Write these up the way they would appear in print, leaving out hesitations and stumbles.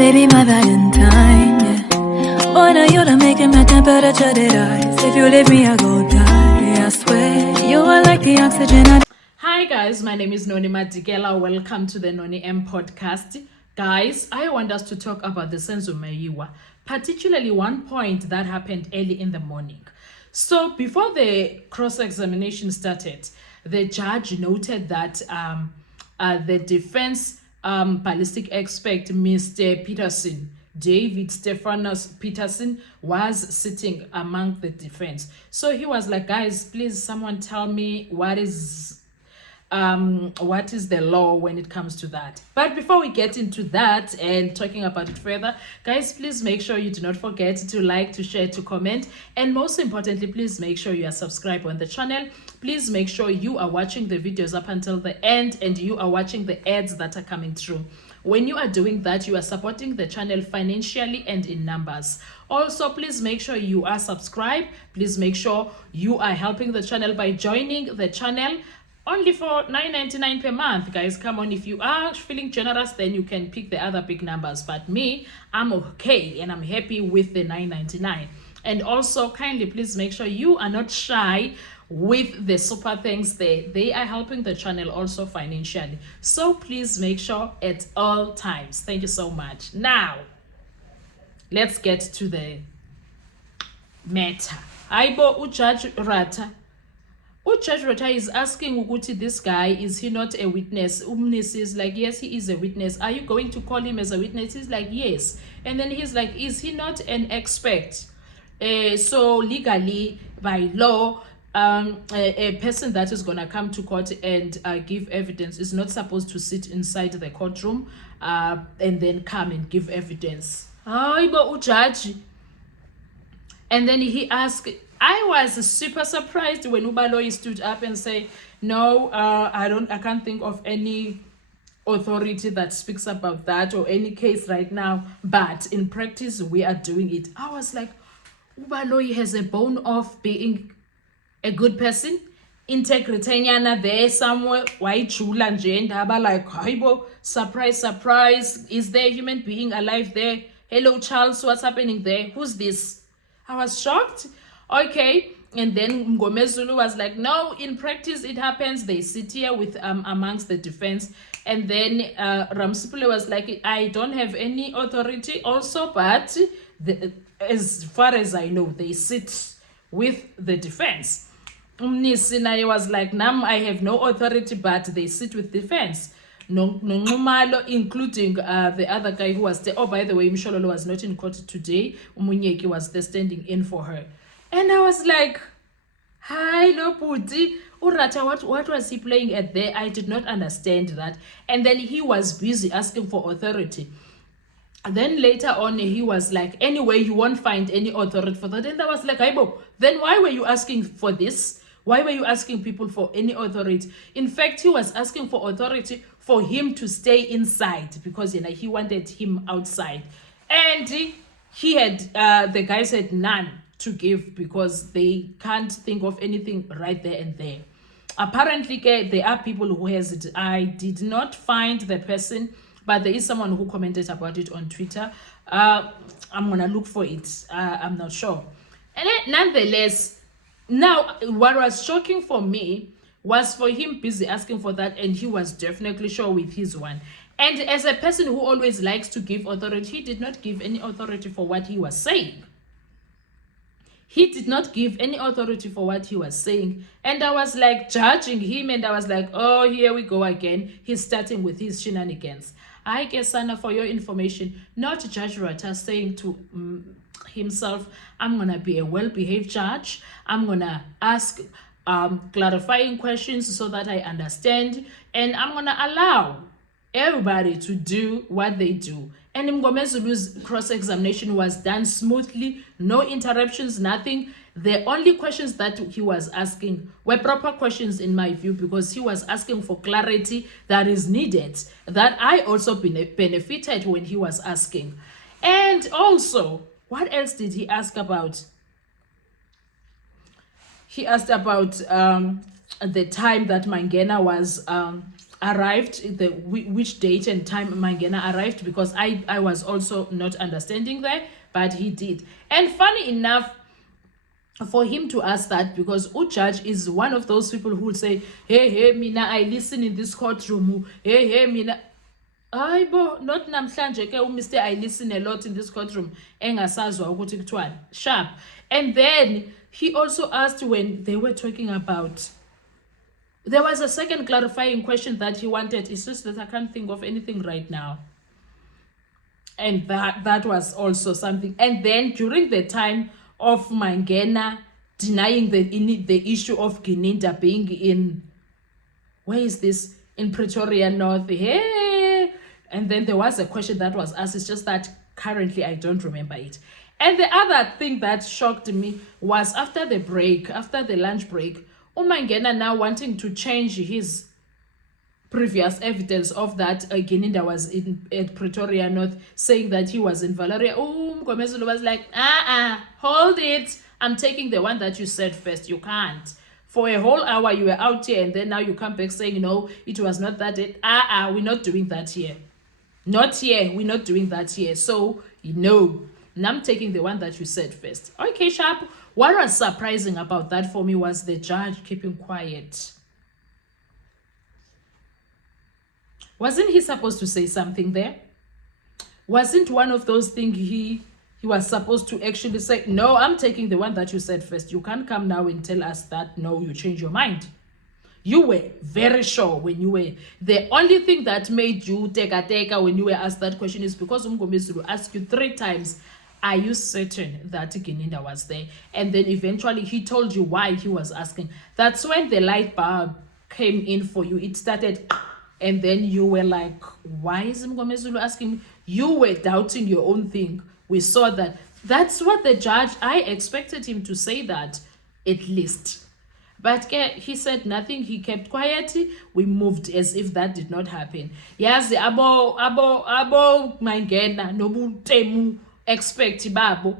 baby, my Valentine, yeah. Boy, now you're making my temperature rise. If you leave me, I go die. I swear, you are like the oxygen. Hi guys, my name is Noni Madikela. Welcome to the Noni M podcast. Guys, I want us to talk about the Senzo Meyiwa, particularly one point that happened early in the morning. So before the cross-examination started, the judge noted that the defense ballistic expert, Mr. Peterson, David Stephanus Peterson, was sitting among the defense. So he was like, guys, please someone tell me what is the law when it comes to that. But before we get into that and talking about it further, guys, please make sure you do not forget to like, to share, to comment, and most importantly, please make sure you are subscribed on the channel. Please make sure you are watching the videos up until the end and you are watching the ads that are coming through. When you are doing that, you are supporting the channel financially and in numbers. Also, please make sure you are subscribed. Please make sure you are helping the channel by joining the channel. Only for $9.99 per month, guys. Come on, if you are feeling generous, then you can pick the other big numbers. But me, I'm okay and I'm happy with the $9.99. And also, kindly please make sure you are not shy with the super thanks there. They are helping the channel also financially. So please make sure at all times. Thank you so much. Now, let's get to the matter. Aibo Judge Ratha. Judge Ratha is asking Uguti, this guy, is he not a witness? Umnis is like, yes, he is a witness. Are you going to call him as a witness? He's like, yes. And then he's like, is he not an expert? So legally, by law, a person that is going to come to court and give evidence is not supposed to sit inside the courtroom and then come and give evidence. Judge. And then he asked, I was super surprised when BALOI stood up and said, no, I can't think of any authority that speaks about that or any case right now, but in practice we are doing it. I was like, BALOI has a bone of being a good person, integrity there somewhere. Why chula and like, surprise, is there a human being alive there? Hello Charles, what's happening there? Who's this? I was shocked. Okay, and then Ngomezulu was like, no, in practice it happens. They sit here with amongst the defense. And then Ramsipule was like, I don't have any authority also, but as far as I know, they sit with the defense. Umnisina was like, Nam, I have no authority, but they sit with defense. No, including the other guy who was there. Oh, by the way, Mshololo was not in court today. Umunyeki was there standing in for her. And I was like, hi, Loputi. Ratha, what was he playing at there? I did not understand that. And then he was busy asking for authority. And then later on, he was like, anyway, you won't find any authority for that. And I was like, Aibo, then why were you asking for this? Why were you asking people for any authority? In fact, he was asking for authority for him to stay inside because he wanted him outside. And he had, the guys had none to give because they can't think of anything right there and there. Apparently, there are people who has it. I did not find the person, but there is someone who commented about it on Twitter. I'm gonna look for it. I'm not sure. And then, nonetheless, now what was shocking for me was for him busy asking for that, and he was definitely sure with his one. And as a person who always likes to give authority, he did not give any authority for what he was saying. He did not give any authority for what he was saying. And I was like judging him, and I was like, oh, here we go again. He's starting with his shenanigans. I guess, Anna, for your information, not Judge Ratha saying to himself, I'm going to be a well-behaved judge. I'm going to ask clarifying questions so that I understand. And I'm going to allow everybody to do what they do. And Mgomezulu's cross-examination was done smoothly, no interruptions, nothing. The only questions that he was asking were proper questions in my view, because he was asking for clarity that is needed, that I also benefited when he was asking. And also, what else did he ask about? He asked about the time that Mangena was arrived, which date and time Mangena arrived, because I was also not understanding there, but he did. And funny enough, for him to ask that, because judge is one of those people who will say, hey mina, I listen in this courtroom, hey mina, Aibo, not namhlanje ke Mr. I listen a lot in this courtroom. Engasazwa ukuthi kuthiwani. Sharp. And then he also asked when they were talking about, there was a second clarifying question that he wanted. It's just that I can't think of anything right now. And that was also something. And then during the time of Mangena denying the issue of Gininda being in, where is this? In Pretoria North. Hey. And then there was a question that was asked. It's just that currently I don't remember it. And the other thing that shocked me was after the lunch break, Mangena now wanting to change his previous evidence of that Gininda was at Pretoria North, saying that he was in Valeria. Mgomezulu was like, hold it. I'm taking the one that you said first. You can't. For a whole hour you were out here, and then now you come back saying, no, it was not that. We're not doing that here. Not here. We're not doing that here. So, no. And I'm taking the one that you said first. Okay, sharp. What was surprising about that for me was the judge keeping quiet. Wasn't he supposed to say something there? Wasn't one of those things he was supposed to actually say, no, I'm taking the one that you said first. You can't come now and tell us that, no, you change your mind. You were very sure when you were. The only thing that made you teka when you were asked that question is because Mgomezulu asked you 3 times, are you certain that Gininda was there? And then eventually he told you why he was asking. That's when the light bulb came in for you. It started, and then you were like, why is Mgomezulu asking? You were doubting your own thing. We saw that. That's what the judge, I expected him to say that at least. But he said nothing. He kept quiet. We moved as if that did not happen. Yes, abo Mangena nobutemu expect babo.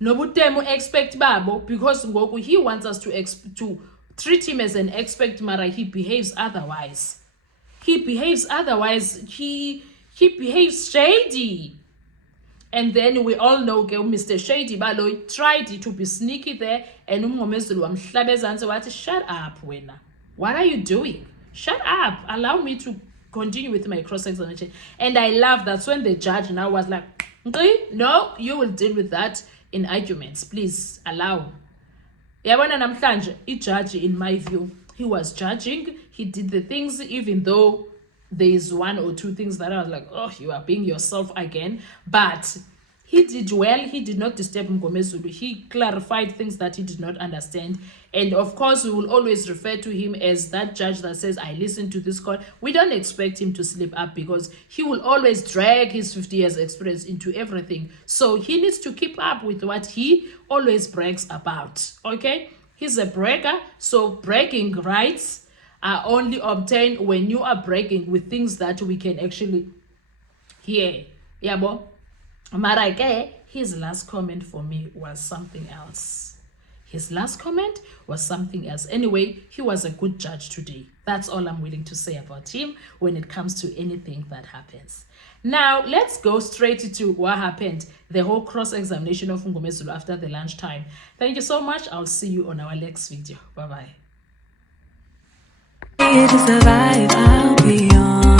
Nobutemu expect babo, because ngoku he wants us to treat him as an expect, mara he behaves otherwise. He behaves otherwise. He behaves shady. And then we all know Mr. Shady BALOI tried to be sneaky there, and Mgomezulu wamhlabezansi wathi, shut up wena. What are you doing? Shut up. Allow me to continue with my cross-examination. And I love that when the judge now was like, no, you will deal with that in arguments. Please allow. Yabona namhlanje, judge, in my view, he was judging. He did the things, even though there is 1 or 2 things that I was like, oh, you are being yourself again. But he did well. He did not disturb Mgomezulu. He clarified things that he did not understand. And of course, we will always refer to him as that judge that says, I listen to this court. We don't expect him to slip up, because he will always drag his 50 years experience into everything. So he needs to keep up with what he always brags about. Okay? He's a bragger. So bragging rights are only obtained when you are bragging with things that we can actually hear. Yabo. Marake, his last comment for me was something else. His last comment was something else. Anyway, he was a good judge today. That's all I'm willing to say about him when it comes to anything that happens. Now, let's go straight to what happened, the whole cross-examination of Mgomezulu after the lunchtime. Thank you so much. I'll see you on our next video. Bye-bye. To survive, I'll be on.